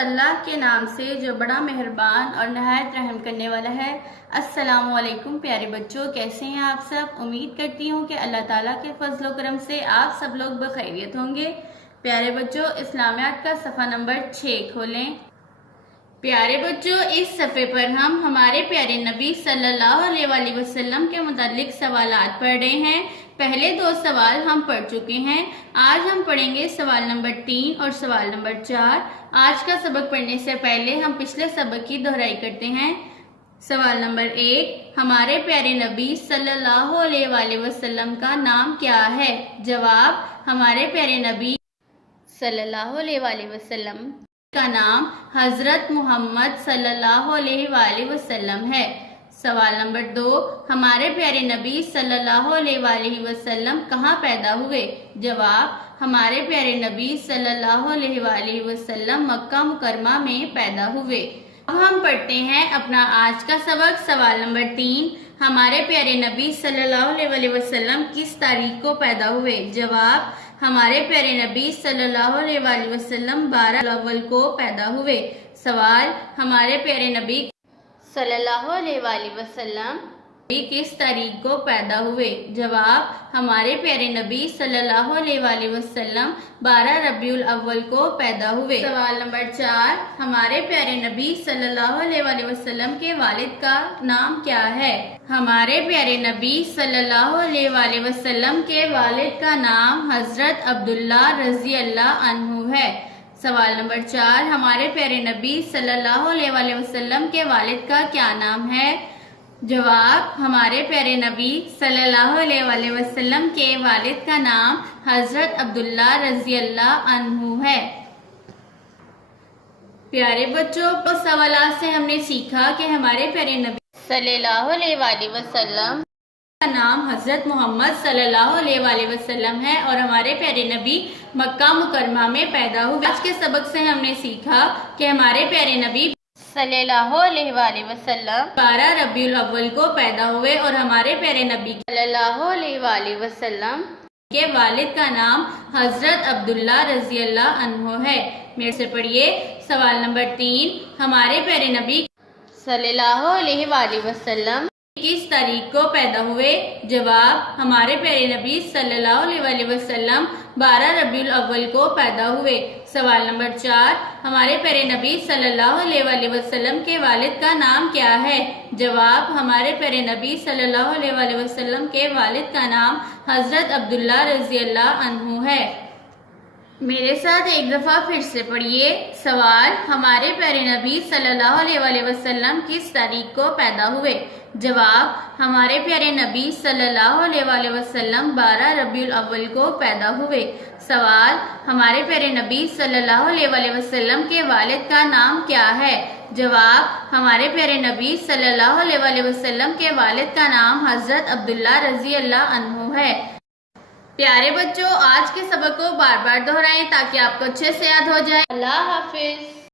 اللہ کے نام سے جو بڑا مہربان اور نہایت رحم کرنے والا ہے۔ السلام علیکم پیارے بچوں، کیسے ہیں آپ سب؟ امید کرتی ہوں کہ اللہ تعالیٰ کے فضل و کرم سے آپ سب لوگ بخیریت ہوں گے۔ پیارے بچوں، اسلامیات کا صفحہ نمبر 6 کھولیں۔ پیارے بچوں، اس صفحے پر ہم ہمارے پیارے نبی صلی اللہ علیہ وآلہ وسلم کے متعلق سوالات پڑھ رہے ہیں۔ پہلے 2 سوال ہم پڑھ چکے ہیں۔ آج ہم پڑھیں گے سوال نمبر 3 اور سوال نمبر 4۔ آج کا سبق پڑھنے سے پہلے ہم پچھلے سبق کی دہرائی کرتے ہیں۔ سوال نمبر 1، ہمارے پیارے نبی صلی اللہ علیہ وآلہ وسلم کا نام کیا ہے؟ جواب، ہمارے پیارے نبی صلی اللہ علیہ وآلہ وسلم کا نام حضرت محمد صلی اللہ علیہ وآلہ وسلم ہے۔ سوال نمبر 2، ہمارے پیارے نبی صلی اللہ علیہ وآلہ وسلم کہاں پیدا ہوئے؟ جواب، ہمارے پیارے نبی صلی اللہ علیہ وآلہ وسلم مکہ مکرمہ میں پیدا ہوئے۔ اب ہم پڑھتے ہیں اپنا آج کا سبق۔ سوال نمبر 3، ہمارے پیارے نبی صلی اللہ علیہ وآلہ وسلم کس تاریخ کو پیدا ہوئے؟ جواب، ہمارے پیارے نبی صلی اللہ علیہ وآلہ وسلم 12 ربیع الاول کو پیدا ہوئے۔ سوال، ہمارے پیارے نبی صلی اللہ علیہ وآلہ وسلم کس تاریخ کو پیدا ہوئے؟ جواب، ہمارے پیارے نبی صلی اللہ علیہ وآلہ وسلم 12 ربیع الاول کو پیدا ہوئے۔ سوال نمبر 4، ہمارے پیارے نبی صلی اللہ علیہ وآلہ وسلم کے والد کا نام کیا ہے؟ ہمارے پیارے نبی صلی اللہ علیہ وآلہ وسلم کے والد کا نام حضرت عبداللہ رضی اللہ عنہ ہے۔ سوال نمبر 4، ہمارے پیارے نبی صلی اللہ علیہ وآلہ وسلم کے والد کا کیا نام ہے؟ جواب، ہمارے پیارے نبی صلی اللہ علیہ وآلہ وسلم کے والد کا نام حضرت عبداللہ رضی اللہ عنہ ہے۔ پیارے بچوں، سوالات سے ہم نے سیکھا کہ ہمارے پیارے نبی صلی اللہ علیہ وآلہ وسلم کا نام حضرت محمد صلی اللہ علیہ وآلہ وسلم ہے اور ہمارے پیارے نبی مکہ مکرمہ میں پیدا ہوئے۔ آج کے سبق سے ہم نے سیکھا کہ ہمارے پیارے نبی صلی اللہ علیہ وآلہ وسلم 12 ربیع الاول کو پیدا ہوئے اور ہمارے پیارے نبی صلی اللہ علیہ وآلہ وسلم کے والد کا نام حضرت عبداللہ رضی اللہ عنہ ہے۔ میرے سے پڑھیے۔ سوال نمبر 3، ہمارے پیارے نبی صلی اللہ علیہ وآلہ وسلم کس تاریخ کو پیدا ہوئے؟ جواب، ہمارے پیارے نبی صلی اللہ علیہ وآلہ وسلم 12 ربیع الاول کو پیدا ہوئے۔ سوال نمبر 4، ہمارے پیارے نبی صلی اللہ علیہ وآلہ وسلم کے والد کا نام کیا ہے؟ جواب، ہمارے پیارے نبی صلی اللہ علیہ وآلہ وسلم کے والد کا نام حضرت عبداللہ رضی اللہ عنہ ہے۔ میرے ساتھ ایک دفعہ پھر سے پڑھیے۔ سوال، ہمارے پیارے نبی صلی اللہ علیہ وآلہ وسلم کس تاریخ کو پیدا ہوئے؟ جواب، ہمارے پیارے نبی صلی اللہ علیہ وآلہ وسلم 12 ربیع الاول کو پیدا ہوئے۔ سوال، ہمارے پیارے نبی صلی اللہ علیہ وآلہ وسلم کے والد کا نام کیا ہے؟ جواب، ہمارے پیارے نبی صلی اللہ علیہ وآلہ وسلم کے والد کا نام حضرت عبداللہ رضی اللہ عنہ ہے۔ پیارے بچوں، آج کے سبق کو بار بار دہرائیں تاکہ آپ کو اچھے سے یاد ہو جائے۔ اللہ حافظ۔